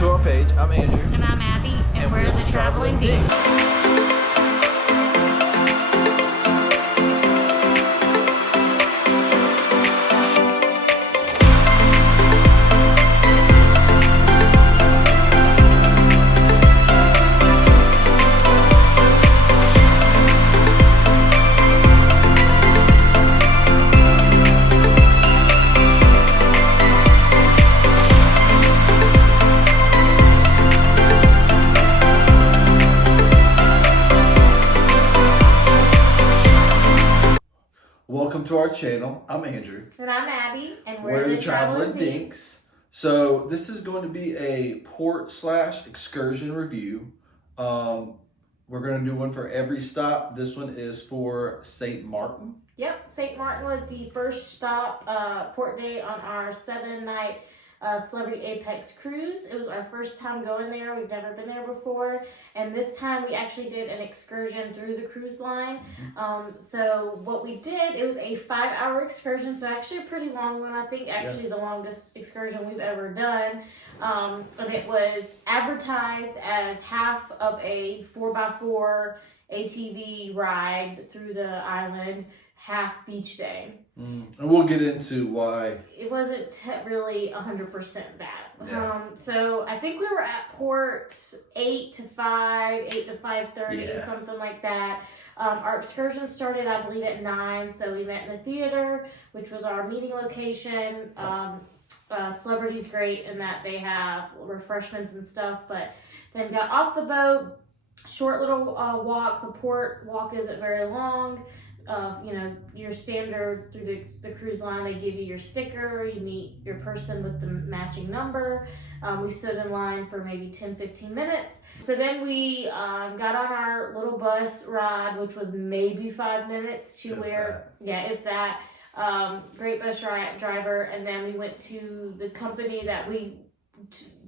to our page. I'm Andrew. And I'm Abby, and we're the Traveling Dinks. Welcome to our channel. I'm Andrew. And I'm Abby, and We're the Traveling Dinks. So this is going to be a port/excursion review. We're going to do one for every stop. This one is for Sint Maarten. Yep, Sint Maarten was the first stop, port day on our 7-night Celebrity Apex cruise. It was our first time going there. We've never been there before, and this time we actually did an excursion through the cruise line. So what we did, it was a 5-hour excursion, so actually a pretty long one. I think actually the longest excursion we've ever done. And it was advertised as half of a 4x4 ATV ride through the island, half beach day. And we'll get into why. It wasn't really 100% that. Yeah. So I think we were at port 8 to 5, 8 to 5:30, something like that. Our excursion started, I believe, at 9. So we met in the theater, which was our meeting location. Celebrity's great in that they have refreshments and stuff, but then got off the boat, short little walk. The port walk isn't very long. You know, your standard through the cruise line, they give you your sticker, you meet your person with the matching number. We stood in line for maybe 10-15 minutes. So then we got on our little bus ride, which was maybe 5 minutes to if that. Great bus driver. And then we went to the company that we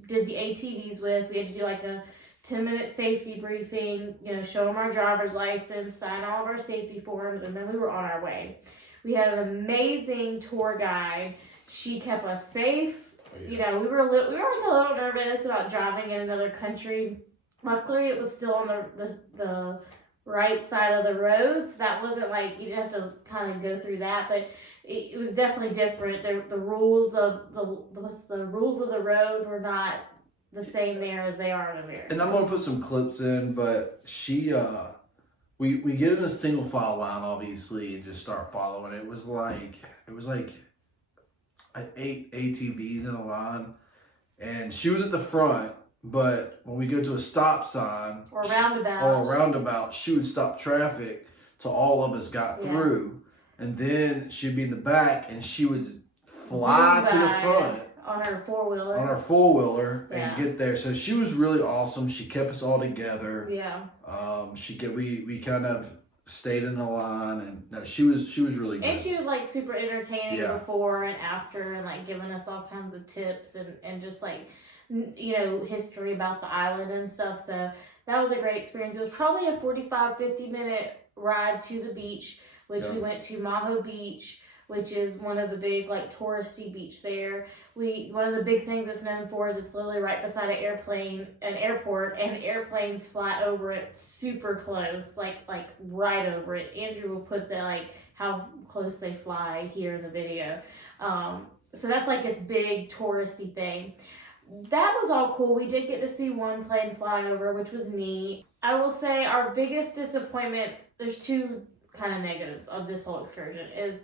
did the ATVs with. We had to do like a 10-minute safety briefing, you know, show them our driver's license, sign all of our safety forms, and then we were on our way. We had an amazing tour guide. She kept us safe. You know, we were like a little nervous about driving in another country. Luckily, it was still on the right side of the road, so that wasn't like you didn't have to kind of go through that, but it was definitely different. The rules of the rules of the road were not the same there as they are in America. And I'm gonna put some clips in, but she we get in a single file line obviously and just start following. It was like 8 ATVs in a line, and she was at the front, but when we go to a stop sign or a roundabout, she would stop traffic till all of us got through, and then she'd be in the back and she would fly to the front on her four-wheeler and get there. So she was really awesome. She kept us all together. Yeah. We kind of stayed in the line, and she was really good. And she was like super entertaining before and after, and like giving us all kinds of tips and just like, you know, history about the island and stuff. So that was a great experience. It was probably a 45-50 minute ride to the beach, which we went to Maho Beach, which is one of the big like touristy beach there. One of the big things it's known for is it's literally right beside an airport, and airplanes fly over it super close, like right over it. Andrew will put how close they fly here in the video. So that's like its big touristy thing. That was all cool. We did get to see one plane fly over, which was neat. I will say our biggest disappointment, there's two kind of negatives of this whole excursion, is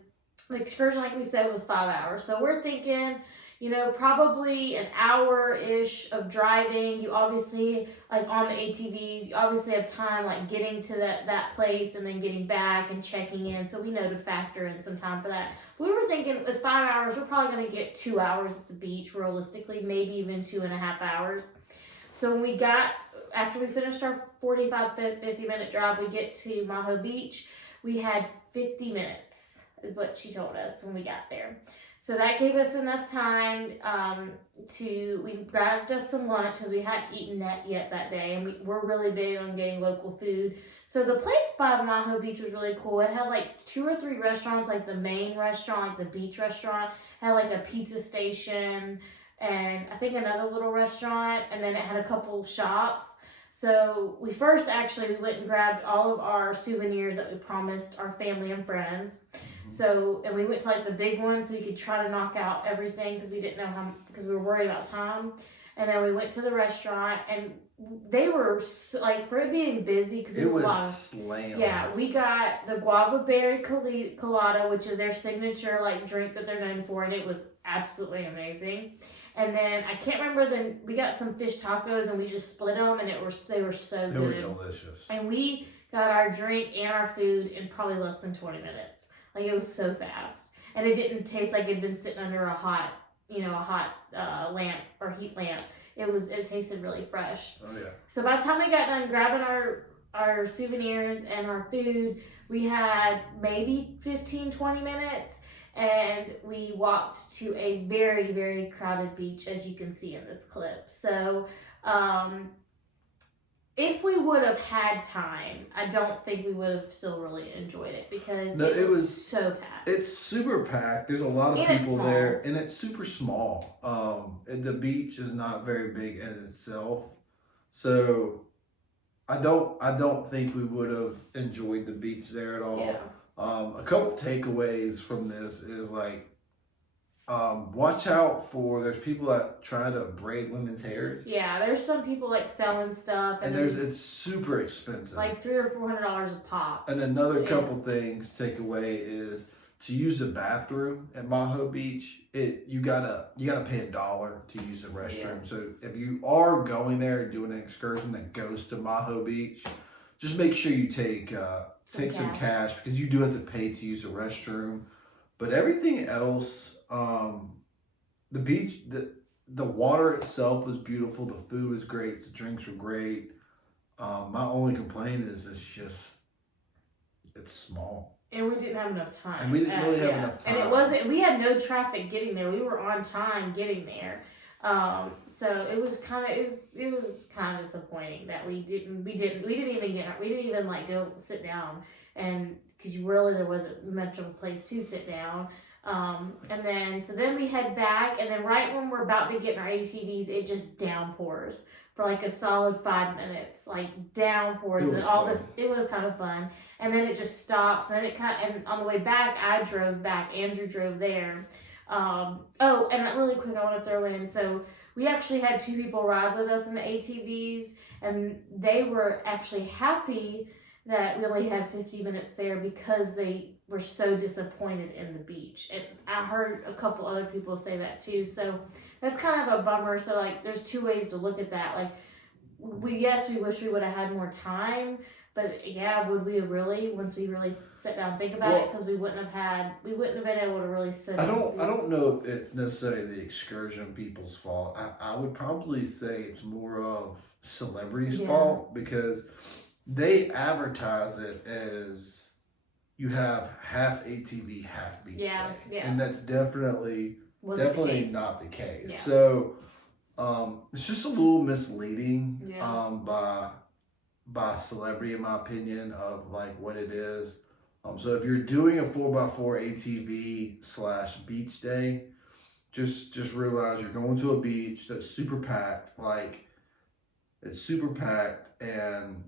the excursion, like we said, was 5 hours. So we're thinking, you know, probably an hour-ish of driving. You obviously, like on the ATVs, you obviously have time like getting to that place and then getting back and checking in. So we know to factor in some time for that. We were thinking with 5 hours, we're probably going to get 2 hours at the beach, realistically, maybe even 2.5 hours. So when after we finished our 45-50 minute drive, we get to Maho Beach. We had 50 minutes is what she told us when we got there. So that gave us enough time we grabbed us some lunch because we hadn't eaten that yet that day, and we're really big on getting local food. So the place by Maho Beach was really cool. It had like 2 or 3 restaurants, like the main restaurant, like the beach restaurant, had like a pizza station, and I think another little restaurant, and then it had a couple shops. So we first we went and grabbed all of our souvenirs that we promised our family and friends. So, and we went to like the big ones so we could try to knock out everything because we didn't know because we were worried about time. And then we went to the restaurant, and they were like, for it being busy, because it was a lot slammed. Yeah, we got the guava berry colada, which is their signature like drink that they're known for, and it was absolutely amazing. And then I can't remember we got some fish tacos, and we just split them, and they were so good. They were delicious. And we got our drink and our food in probably less than 20 minutes. Like, it was so fast, and it didn't taste like it'd been sitting under a hot lamp or heat lamp. It tasted really fresh. Oh yeah. So by the time we got done grabbing our souvenirs and our food, we had maybe 15-20 minutes, and we walked to a very, very crowded beach, as you can see in this clip. So if we would have had time, I don't think we would have still really enjoyed it, because it was so packed. It's super packed. There's a lot of people there, and it's super small. The beach is not very big in itself, so I don't think we would have enjoyed the beach there at all. Yeah. A couple takeaways from this is like, watch out for, there's people that try to braid women's hair. Yeah, there's some people like selling stuff, and it's super expensive, like $300 or $400 a pop. And another couple things to take away is to use the bathroom at Maho Beach. You gotta pay $1 to use the restroom. Yeah. So if you are going there doing an excursion that goes to Maho Beach, just make sure you take some cash, because you do have to pay to use the restroom. But everything else, the beach, the water itself was beautiful. The food was great. The drinks were great. My only complaint is it's small. And we didn't have enough time. And we didn't really have enough time. And we had no traffic getting there. We were on time getting there. So it was kind of disappointing that we didn't even like go sit down, and because there wasn't much of a place to sit down. So then we head back, and then right when we're about to get in our ATVs, it just downpours for like a solid 5 minutes, like downpours. It was kind of fun, and then it just stops, and then and on the way back, I drove back. Andrew drove there. And really quick, I want to throw in, so we actually had 2 people ride with us in the ATVs, and they were actually happy that we only had 50 minutes there, because they were so disappointed in the beach. And I heard a couple other people say that too. So that's kind of a bummer. So like, there's 2 ways to look at that. Like, we wish we would have had more time, but yeah, would we have really, once we really sit down and think about it, because we wouldn't have been able to really sit. I don't know if it's necessarily the excursion people's fault. I would probably say it's more of celebrities' fault, because they advertise it as you have half ATV, half beach day. Yeah. And that's definitely not the case. Yeah. So it's just a little misleading by celebrity, in my opinion, of like what it is. So if you're doing a 4x4 ATV / beach day, just realize you're going to a beach that's super packed. Like, it's super packed, and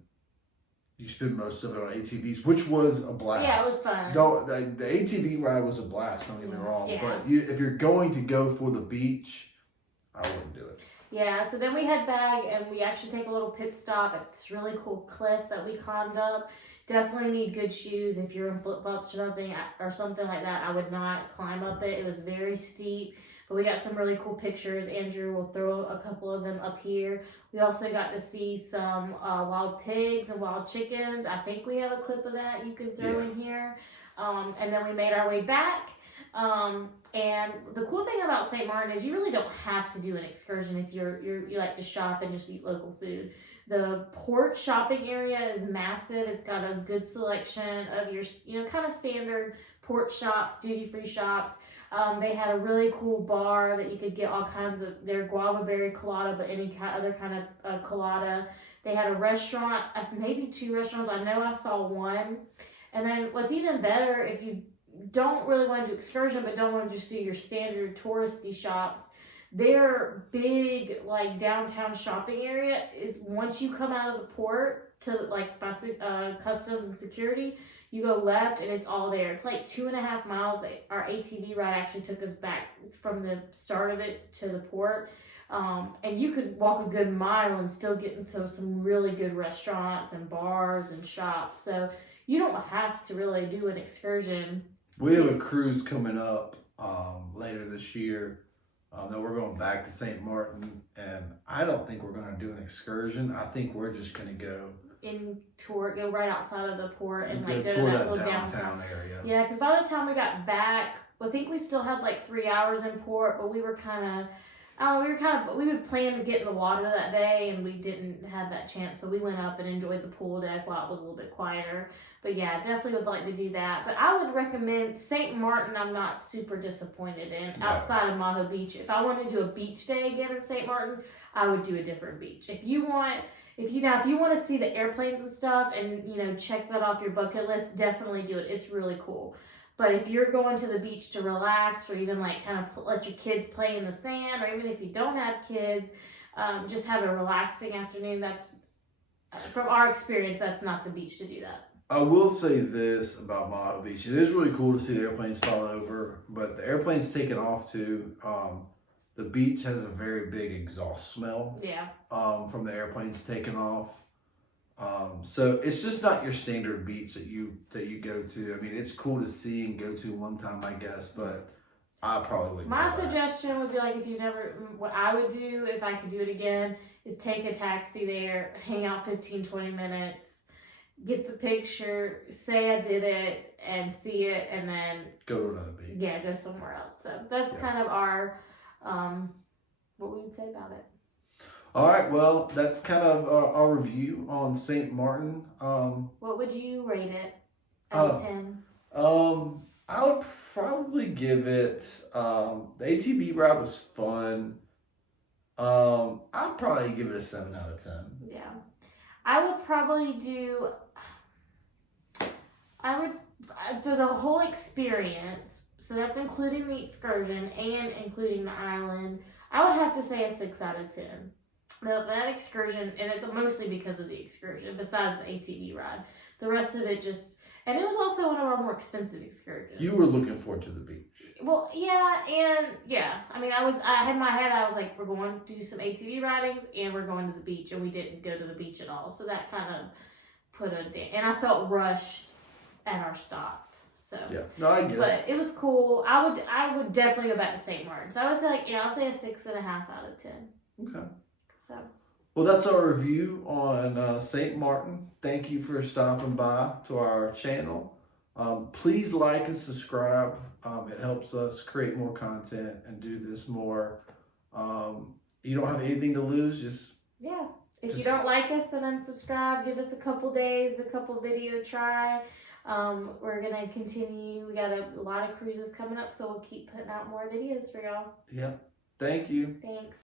you spend most of it on ATVs, which was a blast. Yeah, it was fun. The ATV ride was a blast, don't get me wrong. Yeah. But if you're going to go for the beach, I wouldn't do it. Yeah, so then we head back, and we actually take a little pit stop at this really cool cliff that we climbed up. Definitely need good shoes if you're in flip-flops or something like that. I would not climb up it. It was very steep. But we got some really cool pictures. Andrew will throw a couple of them up here. We also got to see some wild pigs and wild chickens. I think we have a clip of that you can throw in here. And then we made our way back. And the cool thing about St. Maarten is you really don't have to do an excursion if you like to shop and just eat local food. The port shopping area is massive. It's got a good selection of your, kind of standard port shops, duty-free shops. They had a really cool bar that you could get all kinds of their guava berry colada, but any other kind of colada. They had a restaurant, maybe 2 restaurants. I know I saw one. And then what's even better, if you don't really want to do excursion, but don't want to just do your standard touristy shops, Their big like downtown shopping area is once you come out of the port to like by customs and security, you go left and it's all there. It's like 2.5 miles. Our ATV ride actually took us back from the start of it to the port. And you could walk a good mile and still get into some really good restaurants and bars and shops. So you don't have to really do an excursion. We have a cruise coming up later this year that we're going back to St. Martin, and I don't think we're going to do an excursion. I think we're just going to go go right outside of the port and like go to that little downtown area. Yeah, because by the time we got back, I think we still had like 3 hours in port, but we were kind of. We would plan to get in the water that day, and we didn't have that chance. So we went up and enjoyed the pool deck while it was a little bit quieter. But yeah, definitely would like to do that. But I would recommend St. Martin. I'm not super disappointed in outside of Maho Beach. If I wanted to do a beach day again in St. Martin, I would do a different beach. If you want to see the airplanes and stuff, and check that off your bucket list, definitely do it. It's really cool. But if you're going to the beach to relax, or even like kind of let your kids play in the sand, or even if you don't have kids, just have a relaxing afternoon, that's, from our experience, that's not the beach to do that. I will say this about Maho Beach. It is really cool to see the airplanes fall over, but the airplanes taking off too. The beach has a very big exhaust smell. Yeah. From the airplanes taking off. So it's just not your standard beach that you go to. I mean, it's cool to see and go to one time, I guess, but I probably wouldn't. My suggestion would be like, what I would do if I could do it again is take a taxi there, hang out 15-20 minutes, get the picture, say I did it, and see it, and then go to another beach. Yeah, go somewhere else. So that's kind of our what we would say about it. All right, well, that's kind of our review on St. Martin. What would you rate it out of 10? I would probably give it, the ATV ride was fun. I'd probably give it a 7 out of 10. Yeah. I would probably for the whole experience, so that's including the excursion and including the island, I would have to say a 6 out of 10. That excursion, and it's mostly because of the excursion, besides the ATV ride. The rest of it and it was also one of our more expensive excursions. You were looking forward to the beach. Well, yeah, and yeah. I mean, I had in my head, I was like, we're going to do some ATV ridings, and we're going to the beach, and we didn't go to the beach at all. So that kind of put a damn, and I felt rushed at our stop. So yeah, no, I get it. But it was cool. I would definitely go back to St. Martin. So I would say I'll say a 6.5 out of 10. Okay. So. Well, that's our review on St. Martin. Thank you for stopping by to our channel. Please like and subscribe. It helps us create more content and do this more. You don't have anything to lose. If you don't like us, then unsubscribe. Give us a couple days, a couple video try. We're gonna continue. We got a lot of cruises coming up, so we'll keep putting out more videos for y'all. Yep. Thank you. Thanks.